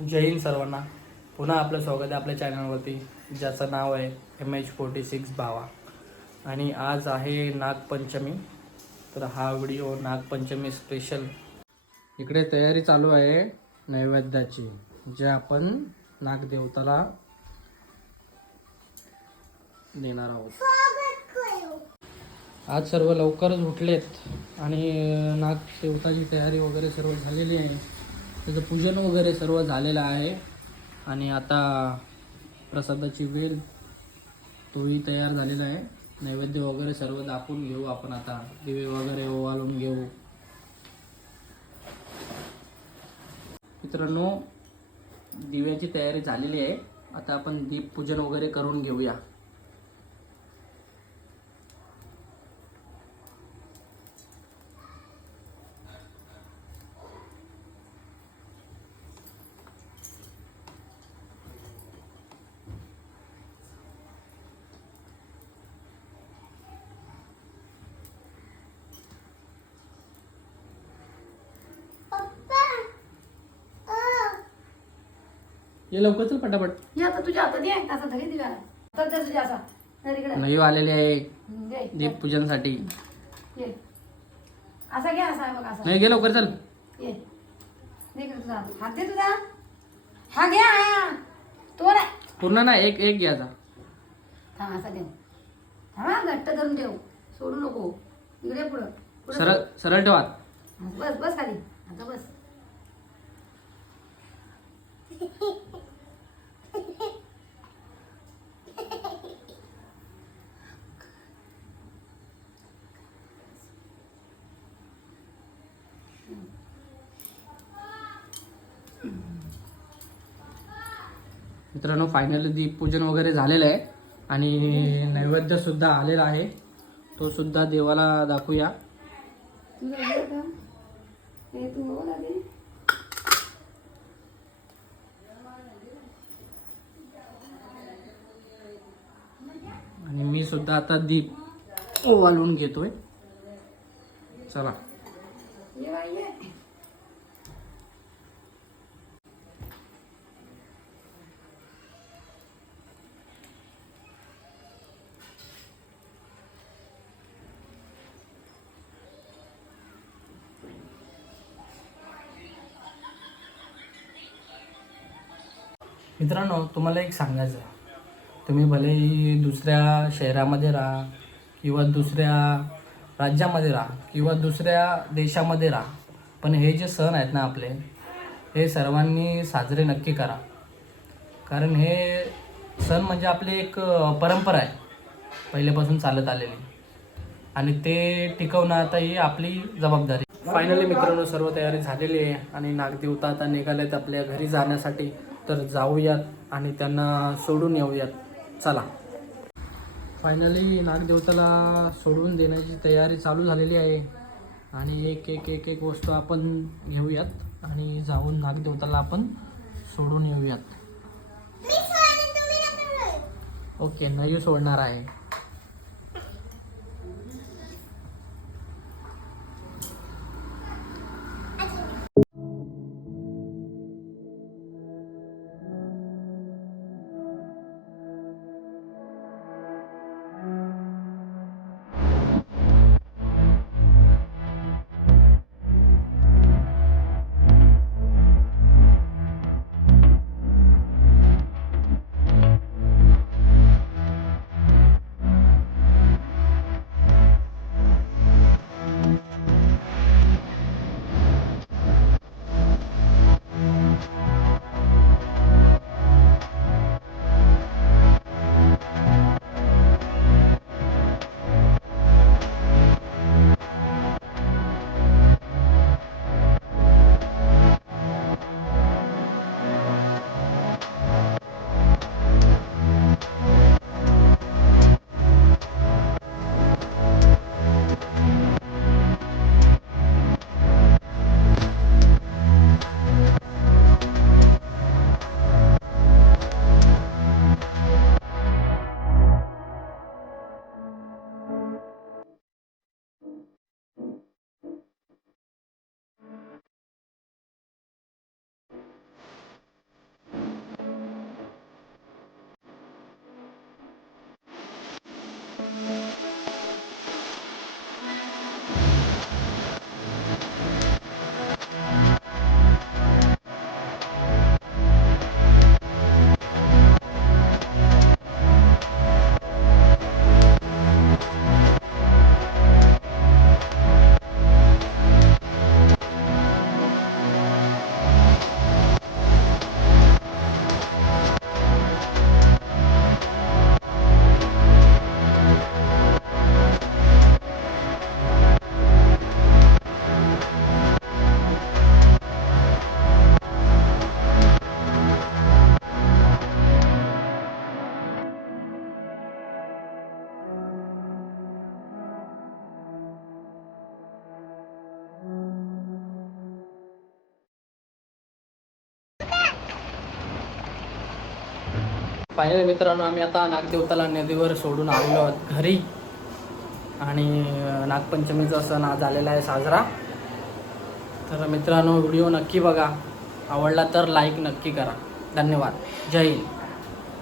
जय हिंद सर्वांना. पुन्हा आपलं स्वागत आहे आपल्या चॅनलवरती, ज्याचं नाव आहे MH46 भावा. आणि आज आहे नागपंचमी, तर हा व्हिडिओ नागपंचमी स्पेशल. इकडे तयारी चालू आहे नैवेद्याची, जे आपण नागदेवताला देणार आहोत. आज सर्व लवकरच उठलेत आणि नागदेवताची तयारी वगैरे सर्व झालेली आहे. त्याचं पूजन वगैरे सर्व झालेलं आहे आणि आता प्रसादाची वेळ तोही तयार झालेला आहे. नैवेद्य वगैरे सर्व दाखवून घेऊ आपण. आता दिवे वगैरे ओवाळून घेऊ. मित्रांनो, दिव्याची तयारी झालेली आहे. आता आपण दीपपूजन वगैरे करून घेऊया. ये लवकर चल पटापट. या आता तुझ्या हातात ये असा धरी दिला तर दे तुझ्या असा धर इकडे नाही आलेले आहे दे दीपपूजनसाठी. ये असा घ्या असा बघ असा नाही गे लवकर चल. ये दे इकडे तुझा हात दे तुझा हा घ्या हा तो नाही पूर्ण ना एक एक घ्यायचा. थांब असा देव थांबा घट्ट धरून ठेव सोडू नको इकडे पुढं पुढं सरळ सरळ ठेवा. बस बस खाली आता बस मित्रांनो, फायनली दीपपूजन वगैरे झालेलं आहे आणि नैवेद्य सुद्धा आलेला आहे. तो सुद्धा देवाला दाखवूया. आणि मी सुद्धा आता दीप ओवाळून घेतोय. चला. मित्रांनो, तुम्हाला एक सांगायचं आहे. तुम्ही भलेही दुसऱ्या शहरामध्ये राहा किंवा दुसऱ्या राज्यामध्ये राहा किंवा दुसऱ्या देशामध्ये राहा, पण हे जे सण आहेत ना आपले, हे सर्वांनी साजरे नक्की करा. कारण हे सण म्हणजे आपली एक परंपरा आहे, पहिल्यापासून चालत आलेली, आणि ते टिकवणं आता ही आपली जबाबदारी. फायनली मित्रांनो, सर्व तयारी झालेली आहे आणि नागदेवता आता निघालेत आपल्या घरी जाण्यासाठी. तर जाऊयात आणि त्यांना सोडून येऊयात. चला. फायनली नागदेवताला सोडून देण्याची तयारी चालू झालेली आहे आणि एक एक एक एक वस्तू आपण घेऊयात आणि जाऊन नागदेवताला आपण सोडून येऊयात. ओके, नाही सोडणार आहे. फायनली मित्रांनो आम्ही आता नागदेवताला नदीवर सोडून आलेलो आहोत घरी आणि नागपंचमीचा सण आज झालेला आहे साजरा. तर मित्रांनो व्हिडिओ नक्की बघा, आवडला तर लाईक नक्की करा. धन्यवाद. जय हिंद.